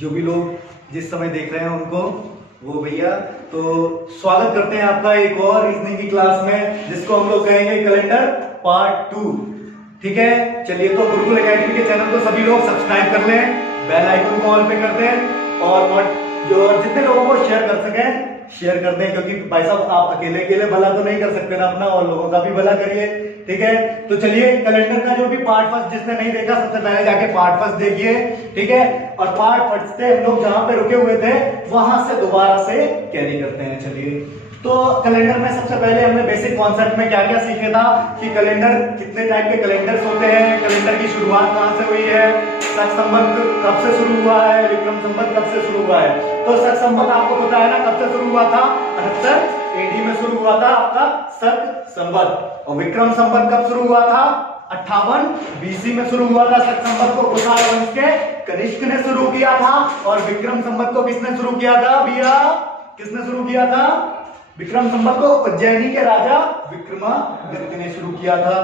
जो भी लोग जिस समय देख रहे हैं उनको वो भैया। तो स्वागत करते हैं आपका एक और रीजनिंग की क्लास में, जिसको हम लोग कहेंगे कैलेंडर पार्ट 2। ठीक है, चलिए तो गुरुकुल एकेडमी के चैनल को सभी लोग सब्सक्राइब कर लें, बेल आइकन को ऑल पे कर दें और जितने लोगों को शेयर कर सकें शेयर कर दें, क्योंकि भाई साहब आप अकेले भला तो नहीं कर सकते ना अपना, और लोगों का भी भला करिए। ठीक है, तो चलिए कैलेंडर का जो भी पार्ट फर्स्ट जिसने नहीं देखा सबसे पहले जाके पार्ट फर्स्ट देखिए। ठीक है, और पार्ट फर्स्ट से हम लोग जहां पे रुके हुए थे वहां से दोबारा से कैरी करते हैं। चलिए, तो कैलेंडर में सबसे पहले हमने बेसिक कॉन्सेप्ट में क्या क्या सीखे था कि कैलेंडर कितने टाइप के कैलेंडर्स होते हैं, कैलेंडर की शुरुआत कहां से हुई है, शक संवत कब से शुरू हुआ है, विक्रम संवत कब से शुरू हुआ है। तो शक संवत आपको पता है ना कब से शुरू हुआ था, 68 एडी में शुरू हुआ था आपका शक संवत। और विक्रम संवत कब शुरू हुआ था, 58 बीसी में शुरू हुआ था। शक संवत को कुशाल वंश के कनिष्क ने शुरू किया था, और विक्रम संवत को किसने शुरू किया था भैया, किसने शुरू किया था, विक्रम संवत को उज्जैनी के राजा विक्रमादित्य ने शुरू किया था।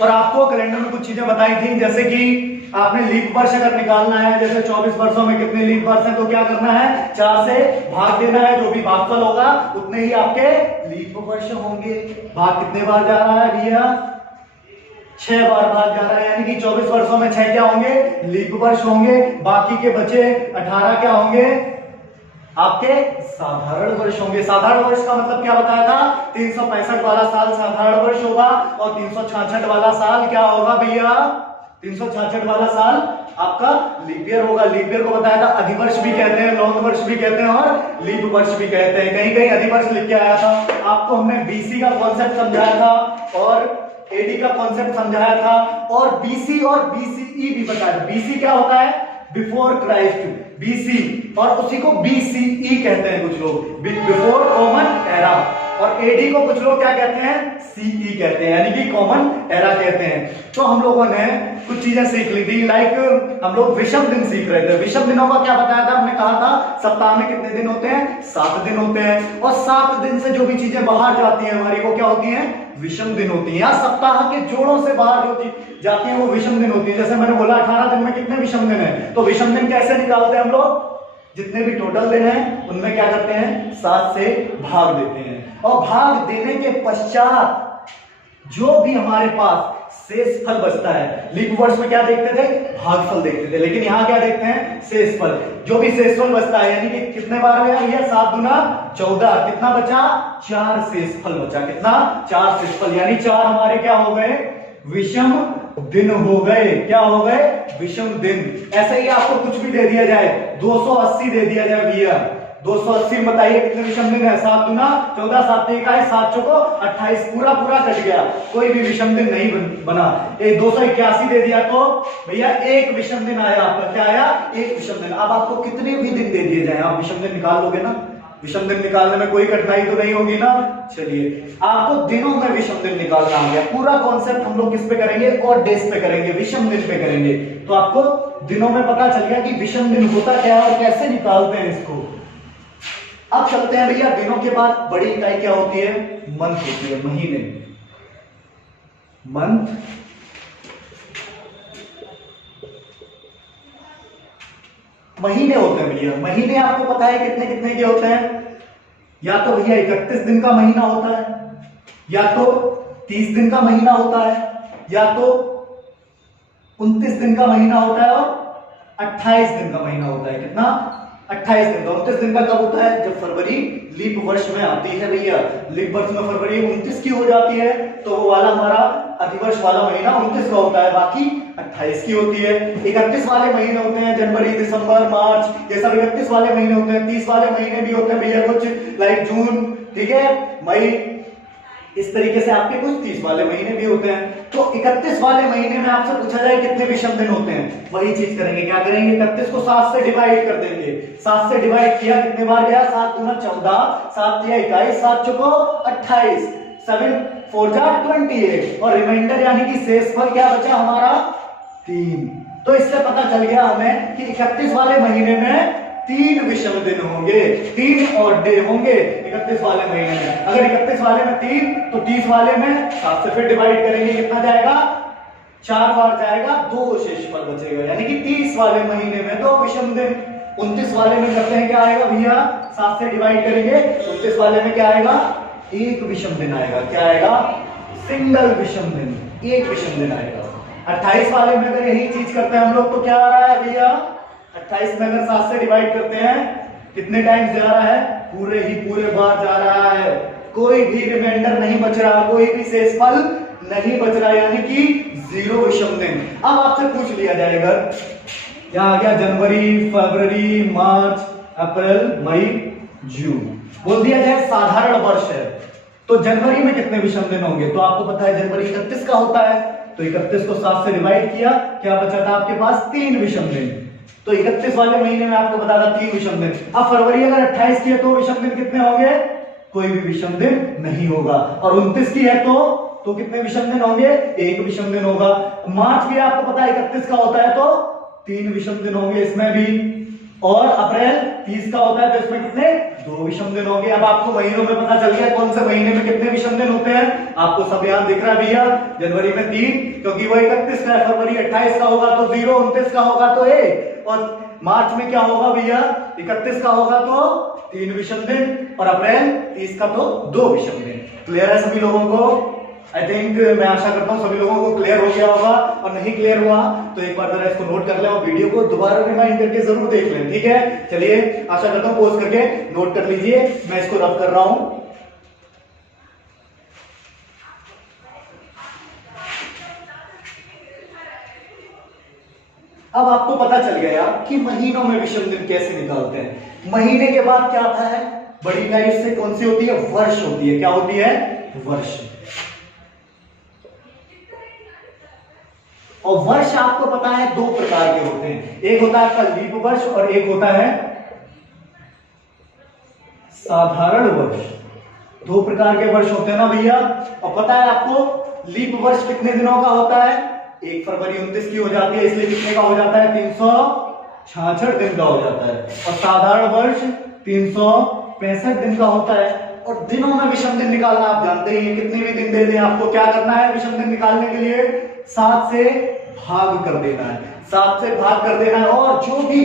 और आपको कैलेंडर में कुछ चीजें बताई थी, जैसे कि आपने लीप वर्ष अगर निकालना है, जैसे 24 वर्षों में कितने लीप वर्ष हैं, तो क्या करना है, 4 से भाग देना है, जो भी भागफल होगा उतने ही आपके लीप वर्ष होंगे। भाग कितने बार जा रहा है भैया, 6 बार भाग जा रहा है, यानी कि 24 वर्षों में 6 क्या होंगे, लीप वर्ष होंगे। बाकी के बचे 18 क्या होंगे, आपके साधारण वर्ष होंगे। साधारण वर्ष का मतलब क्या बताया था, 365 वाला साल साधारण वर्ष होगा, और 366 वाला साल क्या होगा भैया, 366 वाला साल आपका लीप ईयर होगा। लीप ईयर को बताया था अधिवर्ष भी कहते हैं, लौंग वर्ष भी कहते हैं, और लीप वर्ष भी कहते हैं। कहीं कहीं अधिवर्ष लिख के आया था। आपको हमने बीसी का कॉन्सेप्ट समझाया था, और एडी का कॉन्सेप्ट समझाया था, और बीसी और बीसीई भी बताया। बीसी क्या होता है, बिफोर क्राइस्ट, बीसी, और उसी को बीसीई कहते हैं कुछ लोग, बिफोर कॉमन एरा। और एडी को कुछ लोग क्या कहते हैं, सीई कहते हैं, यानी कि कॉमन एरा कहते हैं। तो हम लोगों ने कुछ चीजें सीख ली थी, लाइक हम लोग विषम दिन सीख रहे थे। विषम दिनों का क्या बताया था, हमने कहा था सप्ताह में कितने दिन होते हैं, 7 दिन होते हैं, और 7 दिन से जो भी चीजें बाहर जाती हैं हमारी, वो क्या होती हैं, विषम दिन होती है। या सप्ताह के जोड़ों से बाहर जो जाती है वो विषम दिन होती है। जैसे मैंने बोला 18 दिन में कितने विषम दिन है, तो विषम दिन कैसे निकालते हैं हम लोग, जितने भी टोटल दिन हैं उनमें क्या करते हैं, 7 से भाग देते हैं, और भाग देने के पश्चात जो भी हमारे पास शेष फल बचता है, लीप वर्ष में क्या देखते थे, भागफल देखते थे, लेकिन यहाँ क्या देखते हैं, शेष फल। जो भी शेष फल बचता है, यानी कि कितने बार गया भैया, 7 दूना 14, कितना बचा, 4 शेष फल बचा, कितना, 4 शेष फल, यानी 4 हमारे क्या हो गए, विषम दिन हो गए। क्या हो गए, विषम दिन। ऐसे ही आपको कुछ भी दे दिया जाए, 280 दे दिया जाए भैया, 280 बताइए कितने विषम दिन है, 7 दूना 14, 7 एक आए, 7 चौको 28, पूरा पूरा कट गया, कोई भी विषम दिन नहीं बना। 281 दे दिया तो भैया एक विषम दिन आया आपका, क्या आया, एक विषम दिन। अब आपको कितने भी दिन दे दिए जाए, आप विषम दिन निकाल लोगे ना, विषम दिन निकालने में कोई कठिनाई तो नहीं होगी ना। चलिए, आपको दिनों में विषम दिन निकालना आ गया। पूरा कॉन्सेप्ट हम लोग किस पे करेंगे, और डेज पे करेंगे, विषम दिन पे करेंगे। तो आपको दिनों में पता चल गया कि विषम दिन होता क्या है और कैसे निकालते हैं इसको। अब चलते हैं भैया दिनों के बाद बड़ी इकाई क्या होती है, मंथ होती है, महीने, मंथ। महीने होते हैं भैया, महीने आपको पता है कितने कितने के होते हैं, या तो भैया 31 दिन का महीना होता है, या तो 30 दिन का महीना होता है, या तो 29 दिन का महीना होता है, और 28 दिन का महीना होता है। कितना, 28 दिन का। 29 दिन का कब होता है, जब फरवरी लीप वर्ष में आती है भैया। लीप वर्ष में फरवरी 29 की हो जाती है, तो वो वाला हमारा अधिवर्ष वाला महीना 29 का होता है, बाकी 28 की होती है। 31 वाले महीने होते हैं, जनवरी, दिसंबर, मार्च, ये सब 31 वाले महीने होते हैं। 30 वाले महीने भी होते हैं भैया कुछ, लाइक जून, ठीक है, मई, इस तरीके से आपके कुछ 30 वाले महीने भी होते हैं। तो 31 वाले महीने में आपसे पूछा जाए कितने विषम दिन होते हैं, वही चीज करेंगे, क्या करेंगे, 31 को 7 से डिवाइड कर देंगे। 7 से डिवाइड किया, कितने बार गया, 7 दूना 14, 7 या 21, 7 चौको 28, 7 4 जा 28, और रिमाइंडर यानी कि शेषफल क्या बचा हमारा, 3। तो इससे पता चल गया हमें कि 31 वाले महीने में 3 विषम दिन होंगे, 3 और डे होंगे 31 वाले महीने में। अगर 31 वाले में 3 तो 30 वाले में 7 से फिर डिवाइड करेंगे, कितना जाएगा, 4 बार जाएगा, 2 शेषफल बचेगा, यानी कि 30 वाले महीने में 2 विषम दिन। 29 वाले में करते हैं, क्या आएगा भैया, 7 से डिवाइड करेंगे, 29 वाले में क्या आएगा, एक विषम दिन आएगा। क्या आएगा, सिंगल विषम दिन, एक विषम दिन आएगा। 28 वाले में अगर यही चीज करते हैं हम लोग तो क्या आ रहा है भैया, 28 में अगर 7 से डिवाइड करते हैं कितने टाइम्स जा रहा है, पूरे ही पूरे बार जा रहा है, कोई भी रिमाइंडर नहीं बच रहा, कोई भी शेषफल नहीं बच रहा, यानी कि 0 विषम दिन। अब आपसे पूछ लिया जाएगा, यहाँ आ गया जनवरी, फरवरी, मार्च, अप्रैल, मई, जून, बोल दिया जाए साधारण वर्ष है, तो जनवरी में कितने विषम दिन होंगे, तो आपको पता है जनवरी 31 का होता है, तो 31 को 7 से डिवाइड किया, क्या बचा था आपके पास, 3 विषम दिन। तो 31 वाले महीने में आपको बता था 3 विषम दिन। अब फरवरी अगर 28 की है तो विषम दिन कितने होंगे, कोई भी विषम दिन नहीं होगा। और 29 की है तो कितने विषम दिन होंगे, एक विषम दिन होगा। मार्च भी आपको पता है 31 का होता है तो 3 विषम दिन होंगे इसमें भी। और अप्रैल 30 का होता है तो इसमें कितने, 2 विषम दिन होंगे। अब आपको महीनों में पता चल गया कौन से महीने में कितने विषम दिन होते हैं, आपको सब यहां दिख रहा है भैया। जनवरी में 3, क्योंकि वो 31 का है, फरवरी 28 का होगा तो 0, 29 का होगा तो 1, और मार्च में क्या होगा भैया, 31 का होगा तो 3 विषम दिन, और अप्रैल 30 का तो 2 विषम दिन। क्लियर है सभी लोगों को? आई थिंक, मैं आशा करता हूं सभी लोगों को क्लियर हो गया होगा, और नहीं क्लियर हुआ तो एक बार जरा इसको नोट कर लें और वीडियो को दोबारा रिमाइंड करके जरूर देख लें, ठीक है। चलिए, आशा करता हूं पॉज करके नोट कर लीजिए, मैं इसको रब कर रहा हूं। अब आपको पता चल गया कि महीनों में विषम दिन कैसे निकालते हैं। महीने के बाद क्या आता है, बड़ी इकाई से कौन सी होती है, वर्ष होती है। क्या होती है, वर्ष। और वर्ष आपको पता है 2 प्रकार के होते हैं, एक होता है आपका लीप वर्ष और एक होता है साधारण वर्ष। 2 प्रकार के वर्ष होते हैं ना भैया। और पता है आपको लीप वर्ष कितने दिनों का होता है, 1 फरवरी 29 की हो जाती है, इसलिए कितने का हो जाता है, 366 दिन का हो जाता है। और साधारण वर्ष 365 दिन का होता है। और दिनों में विषम दिन निकालना आप जानते ही हैं, कितने भी दिन दे दें आपको क्या करना है विषम दिन निकालने के लिए, 7 से भाग कर देना है, 7 से भाग कर देना है। और जो भी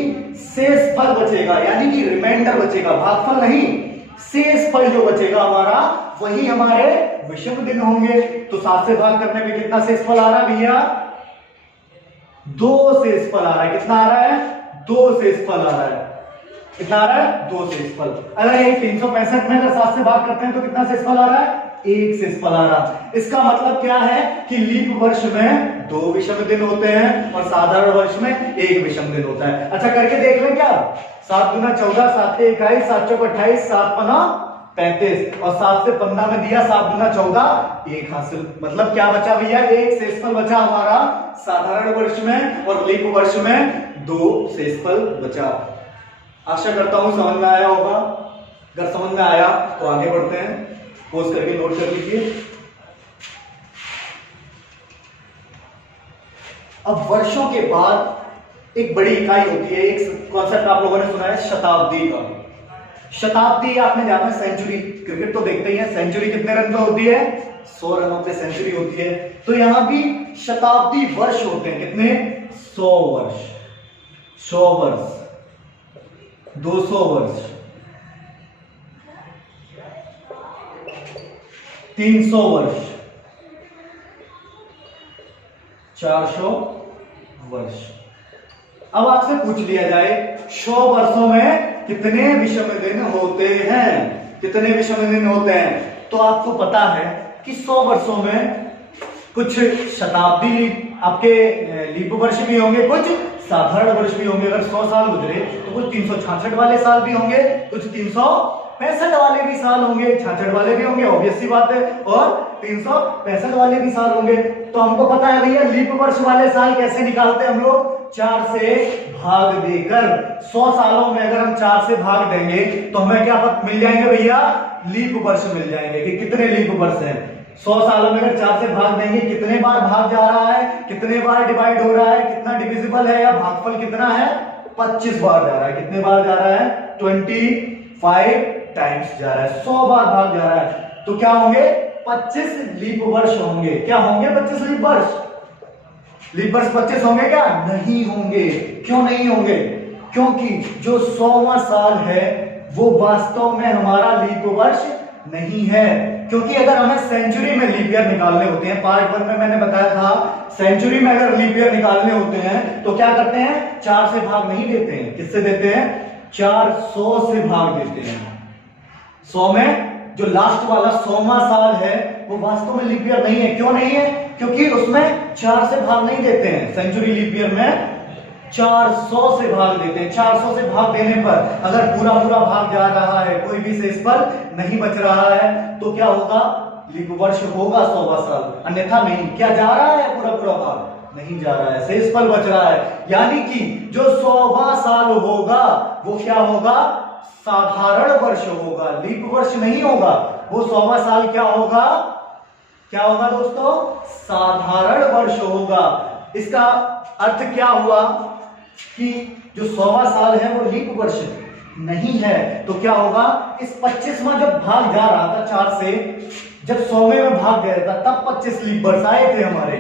शेष फल बचेगा, यानी कि रिमाइंडर बचेगा, भागफल नहीं, शेष फल जो बचेगा हमारा, वही हमारे विषम दिन होंगे। तो 7 से भाग करने में कितना शेष फल आ रहा है भैया, 2 शेष फल आ रहा है। कितना आ रहा है, 2 शेष फल आ रहा है। कितना आ रहा है, 2 शेषफल। अगर ये 365 में अगर 7 से भाग करते हैं तो कितना शेषफल आ रहा है, 1 शेषफल आ रहा है। इसका मतलब क्या है कि लीप वर्ष में 2 विषम दिन होते हैं और साधारण वर्ष में 1 विषम दिन होता है। अच्छा, करके देख लें क्या, 7 दूना 14, 7 के 21, 7 चौक 28, 7 पना 35, और 7 से 15 में दिया, 7 दूना 14, 1 हासिल। मतलब क्या बचा भैया, 1 शेषफल बचा हमारा साधारण वर्ष में, और लीप वर्ष में 2 शेषफल बचा। आशा करता हूं समझ में आया होगा। अगर समझ में आया तो आगे बढ़ते हैं, पोज करके नोट कर लीजिए। अब वर्षों के बाद एक बड़ी इकाई होती है, एक कॉन्सेप्ट आप लोगों ने सुना है शताब्दी का। शताब्दी आपने जाना सेंचुरी, क्रिकेट तो देखते ही हैं, सेंचुरी कितने रन पे होती है, 100 रनों पे सेंचुरी होती है। तो यहां भी शताब्दी वर्ष होते हैं, कितने, 100 वर्ष, 100 वर्ष, 200 वर्ष, 300 वर्ष, 400 वर्ष। अब आपसे पूछ लिया जाए 100 वर्षों में कितने विषम दिन होते हैं, कितने विषम दिन होते हैं, तो आपको पता है कि 100 वर्षों में कुछ शताब्दी आपके लीप वर्ष भी होंगे, कुछ साधारण वर्ष भी होंगे। अगर 100 साल गुजरे तो कुछ 366 वाले साल भी होंगे, कुछ 365 वाले भी साल होंगे, 66 वाले भी होंगे, ऑब्वियस सी बात है, और 365 वाले भी साल होंगे। तो हमको पता है भैया लीप वर्ष वाले साल कैसे निकालते हैं हम लोग, 4 से भाग देकर। 100 सालों में अगर हम 4 से भाग देंगे तो हमें क्या मिल जाएंगे भैया, लीप वर्ष मिल जाएंगे कि कितने लीप वर्ष हैं। 100 सालों में अगर 4 से भाग देंगे, कितने बार भाग जा रहा है, कितने बार डिवाइड हो रहा है, कितना डिविजिबल है या भागफल कितना है, 25 बार जा रहा है। कितने बार जा रहा है, 25 टाइम्स जा रहा है, 100 बार भाग जा रहा है। तो क्या होंगे, 25 लीप वर्ष होंगे। क्या होंगे, 25 लीप वर्ष। लीप वर्ष 25 होंगे क्या, नहीं होंगे। क्यों नहीं होंगे, क्योंकि जो 100वां साल है वो वास्तव में हमारा लीप वर्ष नहीं है। क्योंकि अगर हमें सेंचुरी में लीप ईयर निकालने होते हैं, पार्ट 1 में मैंने बताया था, सेंचुरी में अगर लीप ईयर निकालने होते हैं तो क्या करते हैं, 4 से भाग नहीं देते हैं। किससे देते हैं, 400 से भाग देते हैं। 100 में जो लास्ट वाला 100वां साल है वो वास्तव में लीप ईयर नहीं है। क्यों नहीं है, क्योंकि उसमें 4 से भाग नहीं देते हैं। सेंचुरी लीप ईयर में 400 से भाग देते हैं। 400 से भाग देने पर अगर पूरा पूरा भाग जा रहा है, कोई भी शेषफल नहीं बच रहा है, तो क्या होगा, लीप वर्ष होगा 100वां साल, अन्यथा नहीं। क्या जा रहा है, पूरा पूरा भाग नहीं जा रहा है, शेषफल बच रहा है। यानी कि जो 100वां साल होगा वो क्या होगा, साधारण वर्ष होगा, लीप वर्ष नहीं होगा। वो 100वां साल क्या होगा, क्या होगा दोस्तों, साधारण वर्ष होगा। इसका अर्थ क्या हुआ कि जो 100वां साल है वो लीप वर्ष नहीं है। तो क्या होगा, इस 25वां जब भाग जा रहा था 4 से, जब 100वें में भाग गया था तब 25 लीप वर्ष आए थे हमारे।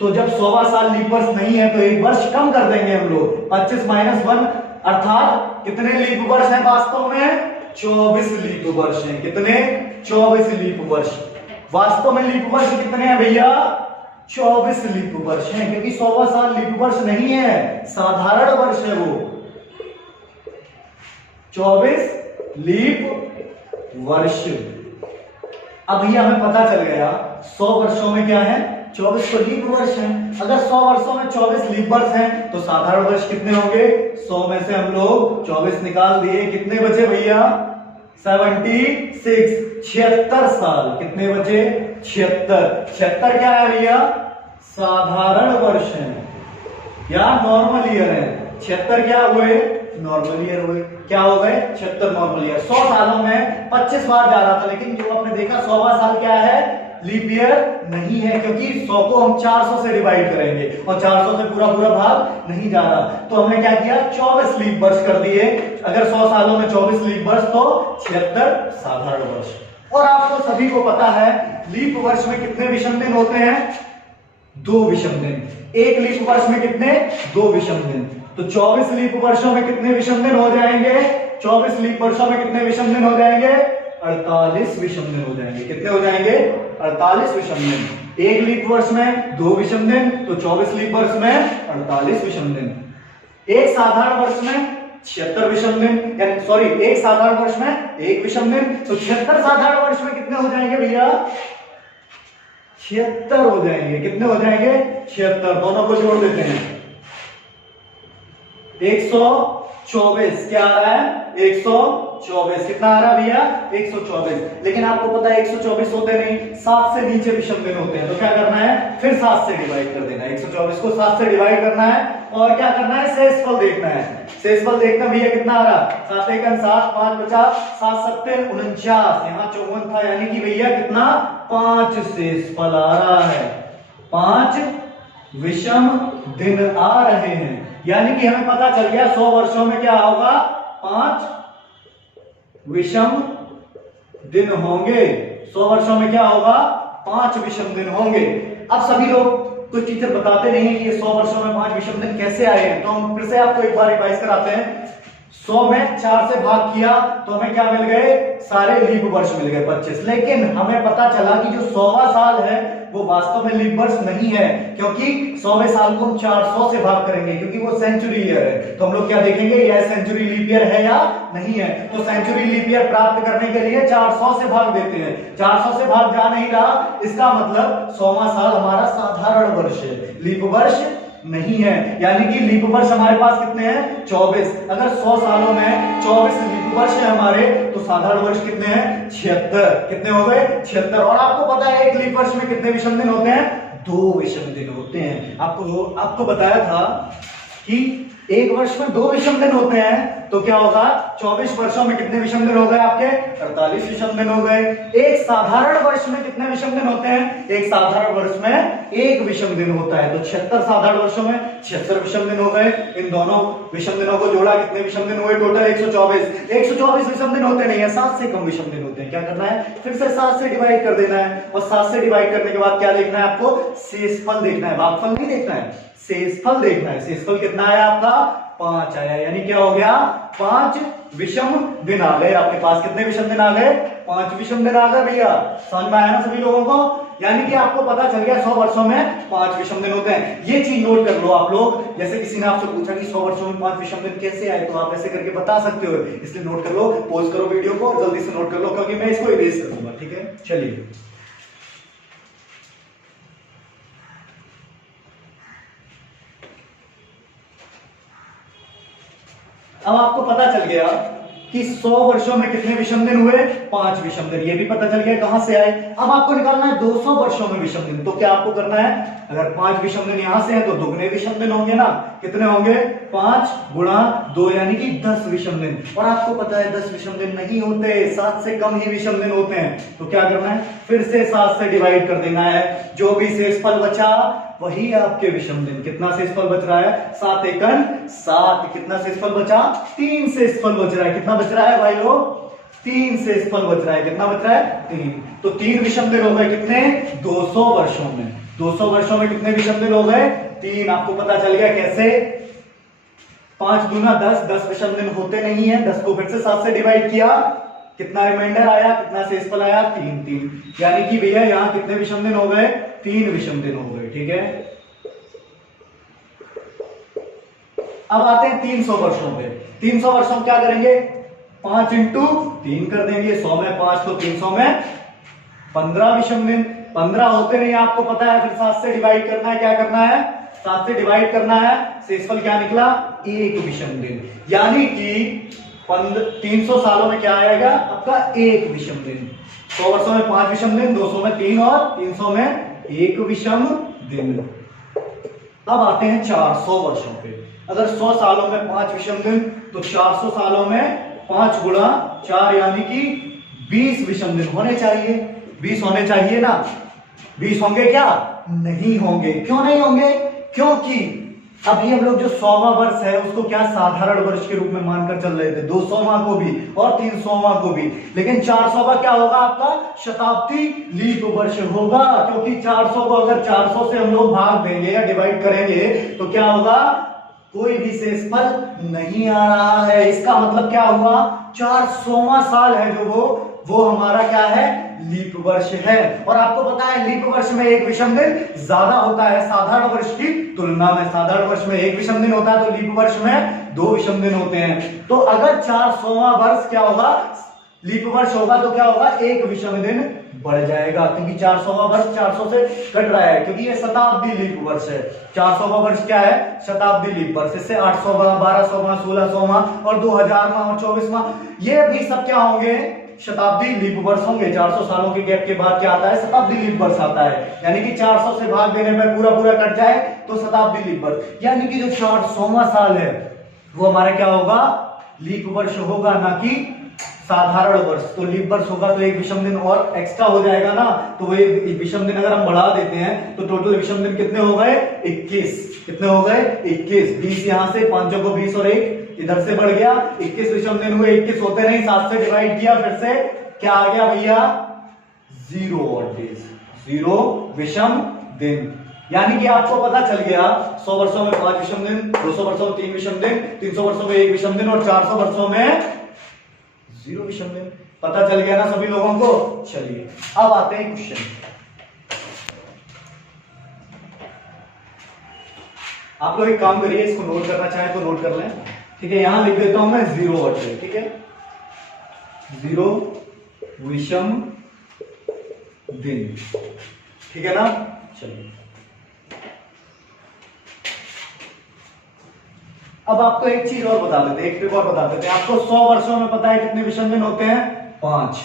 तो जब 100वां साल लीप वर्ष नहीं है तो एक वर्ष कम कर देंगे हम लोग, 25 - 1, अर्थात कितने लीप वर्ष हैं वास्तव में, 24 लीप वर्ष हैं। कितने, 24 लीप वर्ष। वास्तव में लीप वर्ष कितने हैं भैया, 24 लीप वर्ष हैं, क्योंकि 100वां साल लीप वर्ष नहीं है, साधारण वर्ष है वो। 24 लीप वर्ष। अब भैया हमें पता चल गया 100 वर्षों में क्या है, 24 तो लीप वर्ष है। अगर 100 वर्षों में 24 लीप वर्ष हैं तो साधारण वर्ष कितने होंगे, 100 में से हम लोग 24 निकाल दिए, कितने बचे भैया, 76, 76 साल। कितने बचे, 76। 76 क्या है भैया, साधारण वर्ष है या नॉर्मल ईयर है। 76 क्या हुए, नॉर्मल ईयर हुए। क्या हो गए, 76 नॉर्मल ईयर। 100 सालों में 25 बार जा रहा था, लेकिन जो आपने देखा 100वां साल क्या है, लीप ईयर नहीं है, क्योंकि 100 को हम 400 से डिवाइड करेंगे और 400 से पूरा पूरा भाग नहीं जा रहा। तो हमने क्या किया, 24 लीप वर्ष कर दिए। अगर 100 सालों में 24 लीप वर्ष तो 76 साधारण वर्ष। और आपको सभी को पता है लीप वर्ष में कितने विषम दिन होते हैं, 2 विषम दिन। एक लीप वर्ष में कितने, 2 विषम दिन। तो 24 लीप वर्षों में कितने विषम दिन हो जाएंगे, 24 लीप वर्षों में कितने विषम दिन हो जाएंगे, 48 विषम दिन हो जाएंगे। कितने हो जाएंगे, 48 विषम दिन। एक लीप वर्ष में 2 विषम दिन, तो 24 लीप वर्ष में 48 विषम दिन। एक साधारण वर्ष में 76 विषम दिन, यानी सॉरी, एक साधारण वर्ष में 1 विषम दिन, तो 76 साधारण वर्ष में कितने हो जाएंगे भैया, 76 हो जाएंगे। कितने हो जाएंगे, 76। दोनों को जोड़ देते हैं, 124। क्या आ रहा है, 124। कितना आ रहा है भैया, 124। लेकिन आपको पता है 124 होते नहीं, 7 से नीचे विषम दिन होते हैं। तो क्या करना है, फिर 7 से डिवाइड कर देना है। 124 को 7 से डिवाइड करना है और क्या करना है, शेषफल देखना है। शेषफल देखना भैया कितना आ रहा, 7 × 1 = 7, 5 × 50, 7 × 7 = 49। यहाँ 54 था, यानी कि भैया कितना, 5 शेषफल आ रहा है, 5 विषम दिन आ रहे हैं। यानी कि हमें पता चल गया 100 वर्षों में क्या होगा, 5 विषम दिन होंगे। 100 वर्षों में क्या होगा, 5 विषम दिन होंगे। अब सभी लोग, कुछ टीचर बताते नहीं है कि 100 वर्षों में 5 विषम दिन कैसे आए हैं, तो हम फिर से आपको एक बार रिवाइज कराते हैं। 100 में 4 से भाग किया तो हमें क्या मिल गए, सारे लीप वर्ष मिल गए 25। लेकिन हमें पता चला कि जो 100वां साल है वो वास्तव में लीप वर्ष नहीं है, क्योंकि 100वें साल को हम 400 से भाग करेंगे, क्योंकि वो सेंचुरी ईयर है। तो हम लोग क्या देखेंगे, यह सेंचुरी लीप ईयर है या नहीं है। तो सेंचुरी लीप ईयर प्राप्त करने के लिए 400 से भाग देते हैं। 400 से भाग जा नहीं रहा, इसका मतलब 100वां साल हमारा साधारण वर्ष है, लीप वर्ष नहीं है। यानी कि लीप वर्ष हमारे पास कितने हैं, 24। अगर 100 सालों में 24 लीप वर्ष है हमारे, तो साधारण वर्ष कितने हैं, 76। कितने हो गए, 76। और आपको पता है एक लीप वर्ष में कितने विषम दिन होते हैं, 2 विषम दिन होते हैं। आपको बताया था कि एक वर्ष में 2 विषम दिन होते हैं, तो क्या होगा, 24 वर्षों में कितने विषम दिन हो गए आपके, 48 विषम दिन हो गए। एक साधारण वर्ष में कितने विषम दिन होते हैं, एक साधारण वर्ष में 1 विषम दिन होता है। तो 76 साधारण वर्षों में 76 विषम दिन हो गए। इन दोनों विषम दिनों को जोड़ा, कितने विषम दिन हुए, टोटल 124। 124 विषम दिन होते नहीं है, 7 से कम विषम दिन होते हैं। क्या करना है, फिर से 7 से डिवाइड कर देना है, और 7 से डिवाइड करने के बाद क्या देखना है आपको, शेषफल देखना है, भागफल नहीं देखना है, शेषफल देखना है। शेषफल कितना है आपका, 5 आया, यानी क्या हो गया 5 विषम दिन आ गए आपके पास। कितने विषम दिन आ गए? 5 विषम दिन आ गए भैया। समझ में आया ना सभी लोगों को? यानी कि आपको पता चल गया 100 वर्षों में 5 विषम दिन होते हैं। ये चीज नोट कर लो आप लोग। जैसे किसी ने आपसे पूछा कि 100 वर्षों में 5 विषम दिन कैसे आए, तो आप ऐसे करके बता सकते हो, इसलिए नोट कर लो। पॉज करो वीडियो को, जल्दी से नोट कर लो, क्योंकि मैं इसको इरेज करूंगा। ठीक है, चलिए। अब आपको पता चल गया कि 100 वर्षों में कितने विषम दिन हुए? 5 विषम दिन। ये भी पता चल गया कहां से आए। अब आपको निकालना है 200 वर्षों में विषम दिन। तो क्या आपको करना है, अगर 5 विषम दिन यहां से है तो दुगने विषम दिन होंगे ना। कितने होंगे? 5 गुणा 2 यानी कि 10 विषम दिन। और आपको पता है 10 विषम दिन नहीं होते, 7 से कम ही विषम दिन होते हैं। तो क्या करना है, फिर से 7 से डिवाइड कर देना है। जो भी शेषफल बचा वही आपके विषम दिन। कितना शेषफल बच रहा है? 7 एकन 7। कितना शेषफल बचा? 3 शेषफल बच रहा है। कितना बच रहा है भाई लोग? 3 शेषफल बच रहा है। कितना बच रहा है? 3। तो 3 विषम दिन हो गए कितने? 200 वर्षों में। 200 वर्षों में कितने विषम दिन हो गए? 3। आपको पता चल गया कैसे? 5 गुना 10, 10 विषम दिन होते नहीं है। 10 को फिर से 7 से डिवाइड किया, कितना रिमाइंडर आया, कितना शेषफल आया? 3। यानी कि भैया यहां कितने विषम दिन हो गए? 3 विषम दिन हो गए। ठीक है, अब आते हैं 300 वर्षों पे। 300 वर्षों में क्या करेंगे? 5 इंटू 3 कर देंगे। 100 में 5 तो 300 में 15 विषम दिन। 15 होते नहीं आपको पता है, फिर 7 से डिवाइड करना है। क्या करना है? 7 से डिवाइड करना है। शेषफल क्या निकला? 1 विषम दिन। यानी कि 300 सालों में क्या आएगा आपका? 1 विषम दिन। 100 वर्षों में 5 विषम दिन, 200 में 3 और 300 में 1 विषम दिन। अब आते हैं 400 वर्षों पे। अगर 100 सालों में 5 विषम दिन, तो 400 सालों में 5 गुणा 4 यानी कि 20 विषम दिन होने चाहिए। 20 होने चाहिए ना। 20 होंगे क्या? नहीं होंगे। क्यों नहीं होंगे? क्योंकि अभी हम लोग जो 100वां वर्ष है उसको क्या साधारण वर्ष के रूप में मानकर चल रहे थे, 200वां को भी और 300वां को भी। लेकिन 400वां क्या होगा आपका? शताब्दी लीप वर्ष होगा। क्योंकि 400 को अगर 400 से हम लोग भाग देंगे या डिवाइड करेंगे तो क्या होगा? कोई भी शेषफल नहीं आ रहा है। इसका मतलब क्या हुआ? 400वां साल है जो वो हमारा क्या है? लीप वर्ष है। और आपको पता है लीप वर्ष में 1 विषम दिन ज्यादा होता है साधारण वर्ष की तुलना में। साधारण वर्ष में 1 विषम दिन होता है, तो लीप वर्ष में 2 विषम दिन होते हैं। तो अगर 400वां वर्ष क्या होगा? लीप वर्ष होगा तो क्या होगा? 1 विषम दिन बढ़ जाएगा, क्योंकि 400वां वर्ष 400 से कट रहा है, क्योंकि ये शताब्दी लीप वर्ष है। 400वां वर्ष क्या है? शताब्दी लीप वर्ष। इससे 800वां, 1200वां, 1600वां और 2000वां और 24वां, ये भी सब क्या होंगे? शताब्दी लीप वर्ष होंगे। 400 सालों के गैप के बाद क्या आता है? शताब्दी लीप वर्ष आता है। यानी कि 400 से भाग देने में पूरा पूरा कट जाए तो शताब्दी लीप वर्ष। यानी कि जो 400वां साल है वो हमारा क्या होगा? लीप वर्ष होगा, ना कि साधारण वर्ष। तो लीप वर्ष होगा तो 1 विषम दिन और एक्स्ट्रा हो जाएगा ना। तो वो 1 विषम दिन अगर हम बढ़ा देते हैं तो टोटल विषम दिन कितने हो गए? 21। कितने हो गए? 21। 20 यहां से, 5 को 20 और 1 इधर से बढ़ गया, 21 विषम दिन हुए। 21 होते नहीं, 7 से डिवाइड किया, फिर से क्या आ गया भैया? 0 odd days, 0 विषम दिन। यानी कि आपको पता चल गया 100 वर्षों में 5 विषम दिन, 200 वर्षों में 3 विषम दिन, 300 वर्षों में 1 विषम दिन और 400 वर्षों में 0 विषम दिन। पता चल गया ना सभी लोगों को? चलिए अब आते हैं क्वेश्चन। आप लोग एक काम करिए, इसको नोट करना चाहे तो नोट कर लें। ठीक है, यहां लिख देता हूं मैं 0 odd day। ठीक है, 0 विषम दिन। ठीक है ना? चलिए अब आपको एक चीज और बता देते हैं, एक ट्रिक और बता देते हैं आपको। 100 वर्षों में पता है कितने विषम दिन होते हैं? 5।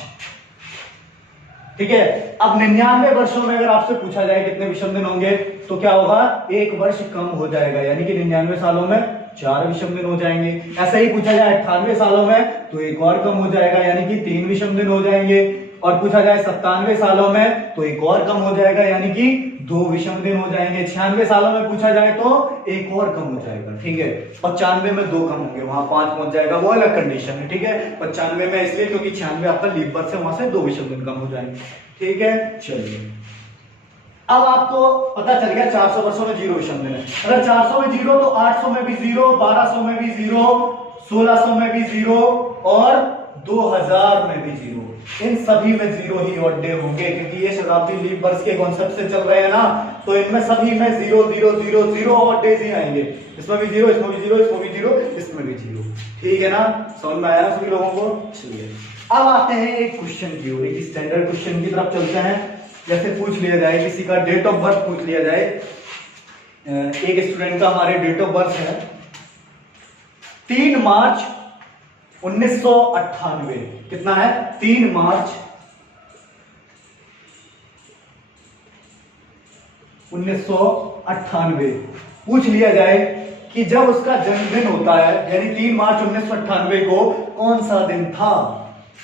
ठीक है, अब 99 वर्षों में अगर आपसे पूछा जाए कितने विषम दिन होंगे तो क्या होगा? 1 वर्ष कम हो जाएगा, यानी कि 99 सालों में 4 विषम दिन हो जाएंगे। ऐसा ही पूछा जाए 98 सालों में तो 1 और कम हो जाएगा, यानी कि 3 विषम दिन हो जाएंगे। और पूछा जाए 97 सालों में तो 1 और कम हो जाएगा, यानी कि 2 विषम दिन हो जाएंगे। 96 सालों में पूछा जाए तो 1 और कम हो जाएगा। ठीक है, 95 में 2 कम होंगे, वहां 5 पहुंच जाएगा, वो अलग कंडीशन है। ठीक है, 95 में इसलिए क्योंकि 96 आपका लीप वर्ष है, वहां से 2 विषम दिन कम हो जाएंगे। ठीक है, चलिए अब आपको पता चल गया 400 वर्षों में जीरो विषम दिन है। अगर 400 में जीरो तो 800 में भी जीरो, 1200 में भी जीरो, 1600 में भी जीरो और 2000 में भी जीरो। इन सभी में जीरो ही ऑड डे होंगे, क्योंकि ये शताब्दी लीप वर्ष के कॉन्सेप्ट से चल रहे हैं ना, तो इनमें सभी में zero zero zero zero odd days ही आएंगे। इसमें भी जीरो, इसमें भी जीरो, इसमें भी जीरो, इसमें भी जीरो। ठीक है ना, समझ में आया ना सभी लोगों को? चलिए अब आते हैं एक क्वेश्चन की ओर, एक स्टैंडर्ड क्वेश्चन की तरफ चलते हैं। जैसे पूछ लिया जाए किसी का डेट ऑफ बर्थ पूछ लिया जाए, एक स्टूडेंट का हमारे डेट ऑफ बर्थ है 3 मार्च 1998। कितना है? 3 मार्च 1998। पूछ लिया जाए कि जब उसका जन्मदिन होता है, यानी 3 मार्च 1998 को कौन सा दिन था?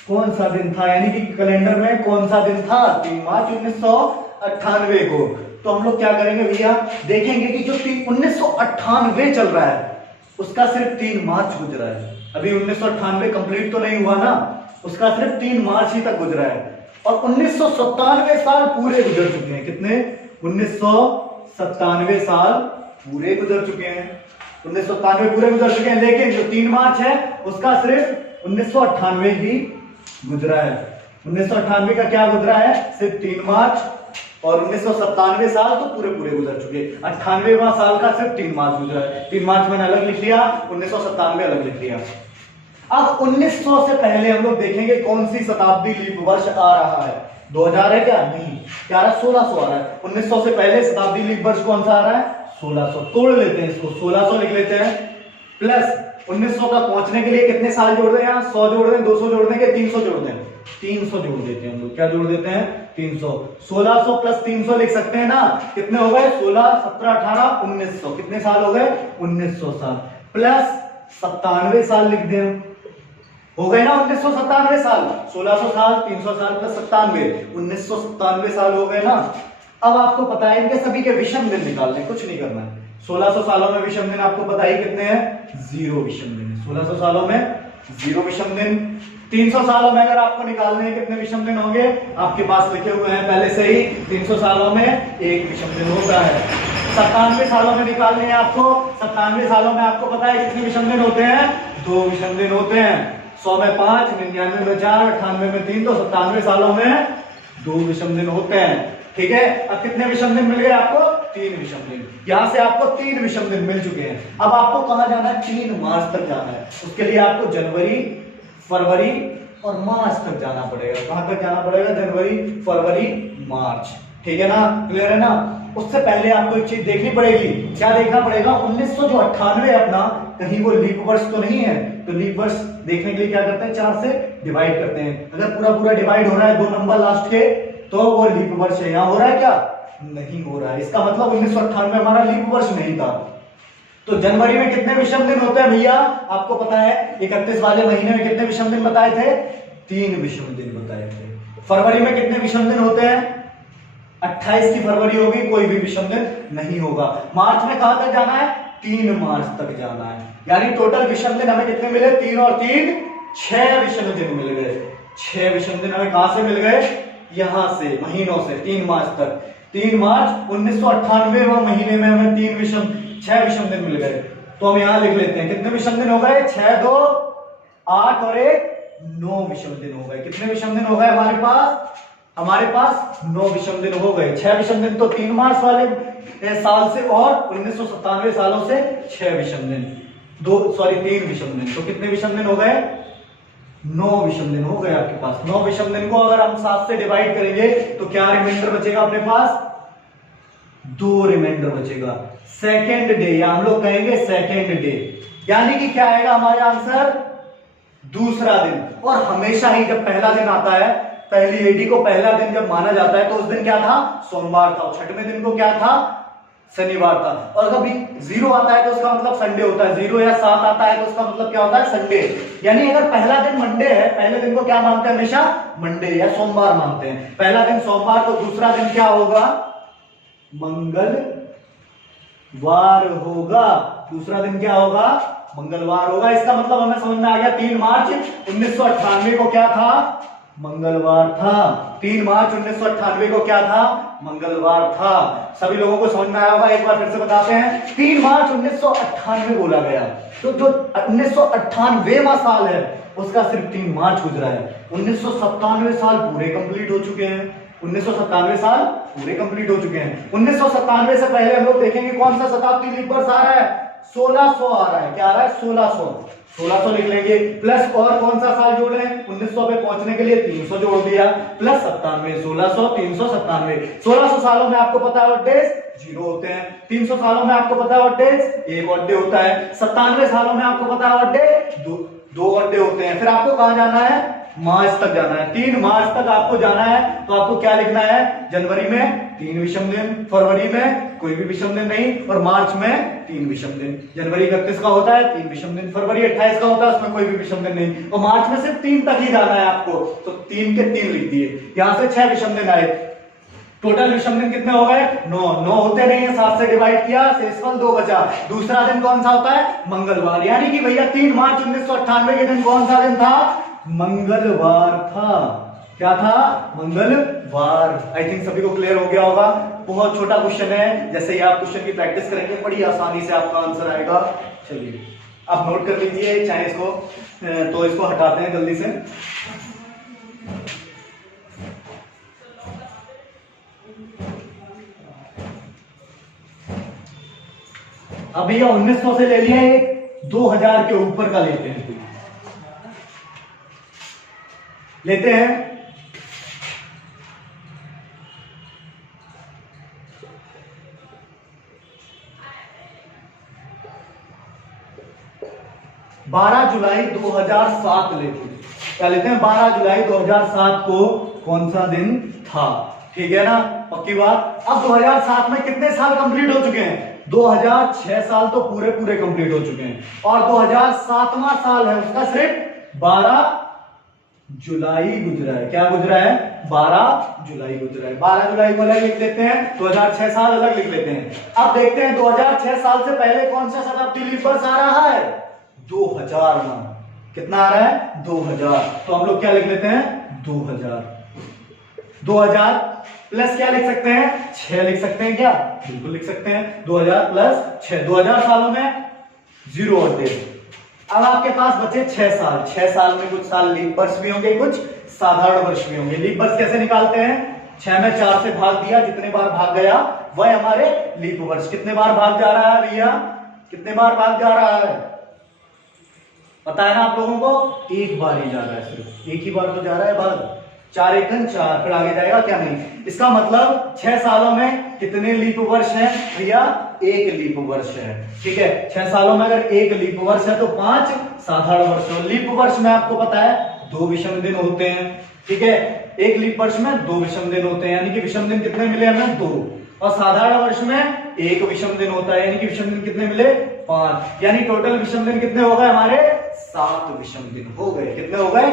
कौन सा दिन था, यानी कि कैलेंडर में कौन सा दिन था 3 मार्च 1998 को? तो हम लोग क्या करेंगे भैया, देखेंगे कि जो 1998 चल रहा है उसका सिर्फ 3 मार्च गुजरा है। अभी 1998 कंप्लीट तो नहीं हुआ ना, उसका सिर्फ 3 मार्च ही तक गुजरा है। और 1997 साल पूरे गुजर चुके हैं। कितने? 1997 साल पूरे गुजर चुके हैं। 1997 पूरे गुजर चुके हैं, लेकिन जो 3 मार्च है उसका सिर्फ 1998 ही गुजरा है। 1998 का क्या गुजरा है? सिर्फ 3 मार्च। और 1997 साल तो पूरे पूरे गुजर चुके। 98वां साल का सिर्फ 3 मार्च गुजरा है। 3 मार्च मैंने अलग लिख लिया, 1997 अलग लिख लिया। अब 1900 से पहले हम लोग देखेंगे कौन सी शताब्दी लीप वर्ष आ रहा है। 2000 है क्या? नहीं, 1600 आ रहा है। 1900 से पहले शताब्दी लीप वर्ष कौन सा आ रहा है? 1600। तोड़ लेते हैं इसको, 1600 लिख लेते हैं, प्लस 1900 तक पहुंचने के लिए कितने साल जोड़ दें? 100 जोड़ दें, 200 जोड़ देंगे, 300 जोड़ दें। 300 जोड़ देते हैं हम लोग। क्या जोड़ देते हैं? 300। 1600 प्लस 300 लिख सकते हैं ना, कितने हो गए? 16, 17, 18, 1900। कितने साल हो गए? 1900 साल। प्लस 97 साल लिख दें, हो गए ना 1997 साल। 1600 साल, 300 साल प्लस 97, 1997 साल हो गए ना। अब आपको पता है इनके सभी के विषम दिन निकालने, कुछ नहीं करना है। 1600 सालों में विषम दिन आपको पता ही कितने हैं? 0 विषम दिन। 1600 सालों में 0 विषम दिन। 300 सालों में अगर आपको निकालने हैं कितने विषम दिन होंगे, आपके पास लिखे हुए हैं पहले से ही। 300 सालों में 1 विषम दिन होता है। 97 सालों में निकालने हैं आपको। 97 सालों में आपको पता है कितने विषम दिन होते हैं? 2 विषम दिन होते हैं। 100 में 5, 99 में 4, 98 में 3, तो 97 सालों में 2 विषम दिन होते हैं। ठीक है, अब कितने विषम दिन मिल गए आपको? 3 विषम दिन। यहां से आपको 3 विषम दिन मिल चुके हैं। अब आपको कहां जाना है? 3 मार्च तक जाना है। उसके लिए आपको जनवरी, फरवरी और मार्च तक जाना पड़ेगा। कहां तक जाना पड़ेगा? जनवरी, फरवरी, मार्च। ठीक है ना, क्लियर है ना? उससे पहले आपको एक चीज देखनी पड़ेगी। क्या देखना पड़ेगा? 1998 अपना कहीं वो लीप वर्ष तो नहीं है। तो लीप वर्ष देखने के लिए क्या करते हैं? 4 से डिवाइड करते हैं। अगर पूरा पूरा डिवाइड हो रहा है 2 नंबर लास्ट के, तो वो लीप वर्ष है। यहां हो रहा है क्या? नहीं हो रहा है। इसका मतलब 1998 हमारा लीप वर्ष नहीं था। तो जनवरी में कितने विषम दिन होते हैं भैया? आपको पता है 31 वाले महीने में कितने विषम दिन बताए थे? 3 विषम दिन बताए थे। फरवरी में कितने विषम दिन होते हैं? 28 की फरवरी होगी, कोई भी विषम दिन नहीं होगा। मार्च में कहां तक जाना है? 3 मार्च तक जाना है। यानी टोटल विषम दिन हमें कितने मिले? 3 और 3 6 विषम दिन मिल गए। 6 विषम दिन हमें कहां से मिल गए? यहां से, महीनों से। 3 मार्च तक, 3 मार्च 1998 महीने में हमें 6 विषम दिन मिल गए। तो हम यहां लिख लेते हैं कितने विषम दिन हो गए? 6, 2, 8 और 1, 9 विषम दिन हो गए। कितने विषम दिन हो गए हमारे पास? हमारे पास 9 विषम दिन हो गए। 6 विषम दिन तो 3 मार्च वाले साल से, और 1997 सालों से 6 विषम दिन, 3 विषम दिन। तो कितने विषम दिन हो गए? 9 विषम दिन हो गए आपके पास। 9 विषम दिन को अगर हम 7 से डिवाइड करेंगे तो क्या रिमाइंडर बचेगा अपने पास? 2 रिमाइंडर बचेगा। सेकेंड डे, या हम लोग कहेंगे सेकेंड डे, यानी कि क्या आएगा हमारे आंसर? दूसरा दिन। और हमेशा ही जब पहला दिन आता है, पहली एडी को पहला दिन जब माना जाता है, तो उस दिन क्या था? सोमवार था। और छठवें दिन को क्या था? शनिवार था। और कभी 0 आता है तो उसका मतलब संडे होता है। 0 या 7 आता है तो उसका मतलब क्या होता है? संडे। यानी अगर पहला दिन मंडे है, पहले दिन को क्या मानते हैं? हमेशा मंडे या सोमवार मानते हैं। पहला दिन सोमवार, तो दूसरा दिन क्या होगा? मंगलवार होगा। दूसरा दिन क्या होगा? मंगलवार होगा। इसका मतलब हमें समझ में आ गया 3 मार्च 1998 को क्या था? मंगलवार था। 3 मार्च 1998 को क्या था? मंगलवार था। सभी लोगों को समझ में आया होगा, एक बार फिर से बताते हैं। 3 मार्च 1998 बोला गया, तो जो 1998वां साल है उसका सिर्फ 3 मार्च गुजरा है। 1997 साल पूरे कंप्लीट हो चुके हैं। 1997 साल पूरे कंप्लीट हो चुके हैं। 1997 से पहले हम लोग देखेंगे कौन सा शताब्दी लीप वर्ष आ रहा है? 1600 आ रहा है। क्या आ रहा है? 1600। 1600 लिख लेंगे, प्लस और कौन सा साल जोड़ रहे हैं? 1900 पे पहुंचने के लिए 300 जोड़ दिया, प्लस 97, 1600, 397। 1600 सालों में आपको पता है ऑड डेज 0 होते हैं। 300 सालों में आपको पता है ऑड डेज 1 ऑड डे होता है। 97 सालों में आपको पता है ऑड डे 2 ऑड डे होते हैं। फिर आपको कहां जाना है? मार्च तक जाना है। 3 मार्च तक आपको जाना है, तो आपको क्या लिखना है? जनवरी में 3 विषम दिन, फरवरी में कोई भी विषम दिन नहीं, और मार्च में 3 विषम दिन। जनवरी 31 का होता है 3 विषम दिन, फरवरी 28 का होता है उसमें कोई भी विषम दिन नहीं, और मार्च में सिर्फ 3 तक ही जाना है आपको, तो 3 के 3 लिख दिए। यहां से 6 विषम दिन आए। टोटल विषम दिन कितने हो गए? 9 होते नहीं है, 7 से डिवाइड किया, शेषफल 2 बचा। दूसरा दिन कौन सा होता है? मंगलवार। यानी कि भैया 3 मार्च 1998 के दिन कौन सा दिन था? मंगलवार था। क्या था? मंगलवार। आई थिंक सभी को क्लियर हो गया होगा। बहुत छोटा क्वेश्चन है, जैसे ही आप क्वेश्चन की प्रैक्टिस करेंगे बड़ी आसानी से आपका आंसर आएगा। चलिए आप नोट कर लीजिए, चाहे इसको तो इसको हटाते हैं जल्दी से। अब भैया 1900 से ले लिया, 2000 के ऊपर का लेते हैं। लेते हैं 12 जुलाई 2007 लेते हैं। क्या लेते हैं? 12 जुलाई 2007 को कौन सा दिन था? ठीक है ना, पक्की बात। अब 2007 में कितने साल कंप्लीट हो चुके हैं? 2006 साल तो पूरे कंप्लीट हो चुके हैं, और 2007वां साल है उसका सिर्फ 12 जुलाई गुजरा है। क्या गुजरा है? 12 जुलाई गुजरा है। 12 जुलाई को अलग लिख लेते हैं, 2006 साल अलग लिख लेते हैं। अब देखते हैं 2006 साल से पहले कौन सा शताब्दी लीप वर्ष आ रहा है? 2000 में। कितना आ रहा है? 2000। तो हम लोग क्या लिख लेते हैं? 2000 प्लस क्या लिख सकते हैं? 6 लिख सकते हैं। क्या? बिल्कुल लिख सकते हैं। 2000 प्लस 6, 2000 सालों में 0 ऑड डेज। अब आपके पास बचे 6 साल। 6 साल में कुछ साल लीप वर्ष भी होंगे, कुछ साधारण वर्ष भी होंगे। लीप वर्ष कैसे निकालते हैं? 6 में 4 से भाग दिया, जितने बार भाग गया वह हमारे लीप वर्ष। कितने बार भाग जा रहा है भैया? कितने बार भाग जा रहा है? पता है ना आप लोगों को? एक बार ही जा रहा है, सिर्फ एक ही बार तो जा रहा है भाग। 4 एकन 4, फिर आगे जाएगा क्या? नहीं। इसका मतलब 6 सालों में कितने लीप वर्ष हैं भैया? 1 लीप वर्ष है। ठीक है, 6 सालों में अगर 1 लीप वर्ष है तो 5 साधारण वर्ष है। लीप वर्ष में आपको पता है 2 विषम दिन होते हैं। ठीक है, 1 लीप वर्ष में 2 विषम दिन होते हैं, यानी कि विषम दिन कितने मिले हमें? 2। और साधारण वर्ष में 1 विषम दिन होता है, यानी कि विषम दिन कितने मिले? 5। यानी टोटल विषम दिन कितने हो गए हमारे? 7 विषम दिन हो गए। कितने हो गए?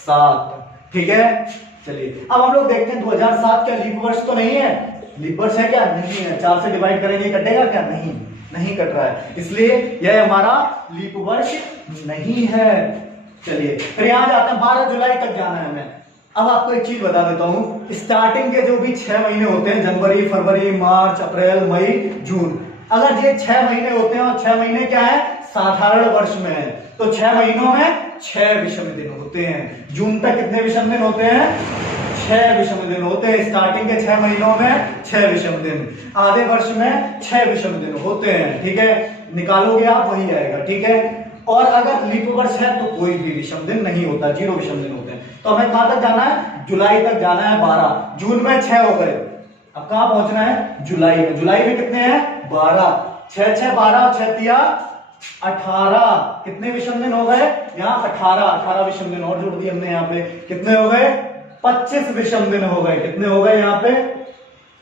7। ठीक है, चलिए अब हम लोग देखते हैं 2007 क्या लीप वर्ष तो नहीं है? लीप वर्ष है क्या? नहीं है। 4 से डिवाइड करेंगे कटेगा क्या? नहीं कट रहा है, इसलिए यह हमारा लीप वर्ष नहीं है। चलिए फिर यहां जाते हैं, 12 जुलाई तक जाना है हमें। अब आपको एक चीज बता देता हूं, स्टार्टिंग के जो भी 6 महीने होते हैं, जनवरी, फरवरी, मार्च, अप्रैल, मई, जून, अगर ये 6 महीने होते हैं और 6 महीने क्या है? साधारण वर्ष में है, तो 6 महीनों में 6 विषम दिन होते हैं। जून तक कितने विषम दिन होते हैं? 6 विषम दिन होते हैं। स्टार्टिंग के 6 महीनों में 6 विषम दिन, आधे वर्ष में 6 विषम दिन होते हैं। ठीक है, निकालोगे आप वही आएगा। ठीक है, और अगर लीप वर्ष है तो कोई भी विषम दिन नहीं होता, 0 विषम दिन होते हैं। तो हमें कहां तक जाना है? जुलाई तक जाना है। 12 जून में 6 हो गए, अब कहां पहुंचना है? जुलाई में। जुलाई में कितने हैं? 12। 6 6 12 6 तिया 18। कितने विषम दिन हो गए? यहाँ 18 विषम दिन और जोड़ दिए हमने। यहाँ पे कितने हो गए? 25 विषम दिन हो गए। कितने हो गए यहाँ पे?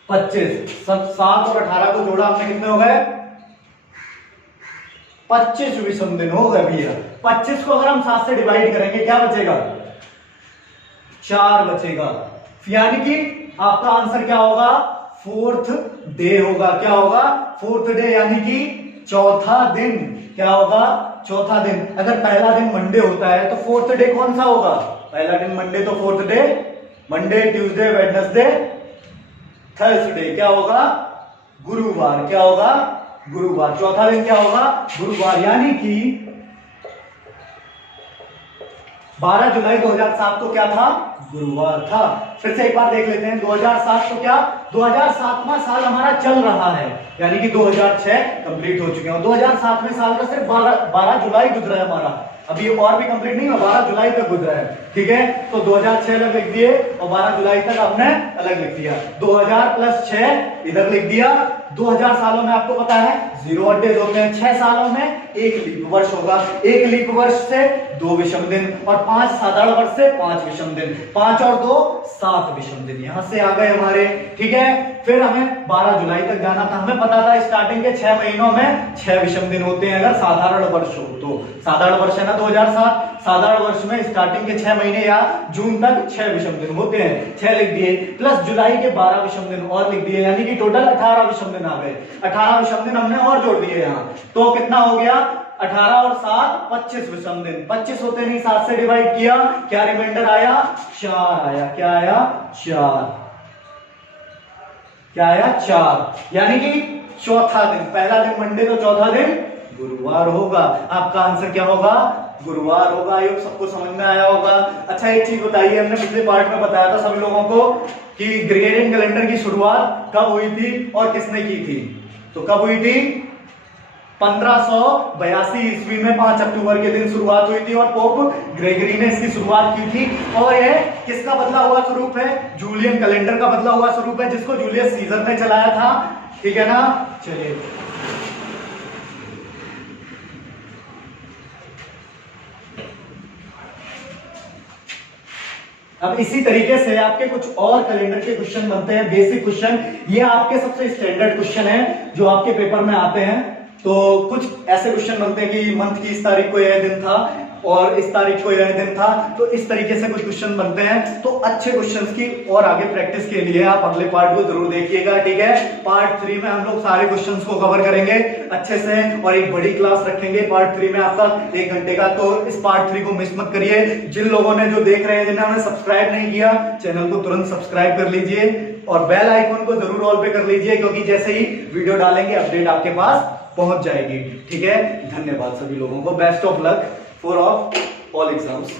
25। सब 7 और 18 को जोड़ा हमने, कितने हो गए? 25 विषम दिन हो गए भैया। 25 को अगर हम 7 से डिवाइड करेंगे क्या बचेगा? 4 बचेगा। यानी कि आपका आंसर क्या होगा? 4th डे होगा। क्या होगा? 4th डे, यानी कि चौथा दिन। क्या होगा? चौथा दिन। अगर पहला दिन मंडे होता है तो 4th डे कौन सा होगा? पहला दिन मंडे तो fourth day, Monday Tuesday Wednesday Thursday, क्या होगा गुरुवार, क्या होगा गुरुवार। चौथा दिन क्या होगा गुरुवार, यानी कि 12 जुलाई 2007 को क्या था गुरुवार था। फिर से एक बार देख लेते हैं 2007 को क्या 2007वां साल हमारा चल रहा है, यानी कि 2006 कंप्लीट हो चुके हैं। 2007वें साल का सिर्फ 12 जुलाई गुजरा है हमारा, अभी और भी कंप्लीट नहीं हुआ, 12 जुलाई तक गुजरा है, ठीक है। तो 2006 अलग लिख दिए और 12 जुलाई तक हमने अलग लिख दिया। 2000 + 6 इधर लिख दिया। 2000 सालों में आपको पता है 0 ऑड डेज होते हैं, 6 सालों में 1 लीप वर्ष होगा, 1 लीप वर्ष से 2 विषम दिन और 5 साधारण वर्ष से 5 विषम दिन, 5 और 2 7 विषम दिन, यहां से आ गए हमारे, ठीक है। फिर हमें 12 जुलाई तक जाना था, हमें पता था स्टार्टिंग के 6 महीनों में 6 विषम दिन होते हैं अगर साधारण वर्ष हो तो। साधारण वर्ष है ना 2007, साधारण वर्ष में स्टार्टिंग के 6 महीने या जून तक 6 विषम दिन होते हैं, 6 लिख दिए, प्लस जुलाई के 12 विषम दिन और लिख दिए, यानी कि टोटल 18 विषम दिन आ गए। 18 विषम दिन हमने और जोड़ दिए यहाँ, तो कितना हो गया 18 और 7 25 विषम दिन। 25 होते नहीं 7 से डिवाइड किया, क्या रिमाइंडर आया 4 आया, क्या आया 4, क्या आया 4, यानी कि चौथा दिन, पहला दिन मंडे तो चौथा दिन गुरुवार होगा। आपका आंसर क्या होगा गुरुवार होगा। ये सबको समझ में आया होगा। अच्छा एक चीज बताइए, हमने पिछले पार्ट में बताया था सभी लोगों को कि ग्रेगोरियन कैलेंडर की शुरुआत कब हुई थी और किसने की थी, तो कब हुई थी 1582 ईस्वी में 5 अक्टूबर के दिन शुरुआत हुई थी और पोप ग्रेगरी ने इसकी शुरुआत की थी। और यह किसका बदला हुआ स्वरूप है, जूलियन कैलेंडर का बदला हुआ स्वरूप है, जिसको जूलियस सीजर ने चलाया था, ठीक है ना। चलिए अब इसी तरीके से आपके कुछ और कैलेंडर के क्वेश्चन बनते हैं, बेसिक क्वेश्चन। ये आपके सबसे स्टैंडर्ड क्वेश्चन है जो आपके पेपर में आते हैं। तो कुछ ऐसे क्वेश्चन बनते हैं कि मंथ की इस तारीख को यह दिन था और इस तारीख को यह दिन था, तो इस तरीके से कुछ क्वेश्चन बनते हैं। तो अच्छे क्वेश्चंस की और आगे प्रैक्टिस के लिए आप अगले पार्ट को जरूर देखिएगा, ठीक है। पार्ट 3 में हम लोग सारे क्वेश्चंस को कवर करेंगे अच्छे से और एक बड़ी क्लास रखेंगे पार्ट 3 में आपका 1 घंटे का। तो इस पार्ट 3 को मिस मत करिए। जिन लोगों ने जो देख रहे हैं, जिन्होंने सब्सक्राइब नहीं किया, चैनल को तुरंत सब्सक्राइब कर लीजिए और बेल आइकन को जरूर ऑल पे कर लीजिए, क्योंकि जैसे ही वीडियो डालेंगे अपडेट आपके पास पहुंच जाएगी, ठीक है। धन्यवाद सभी लोगों को, best of luck for of all exams।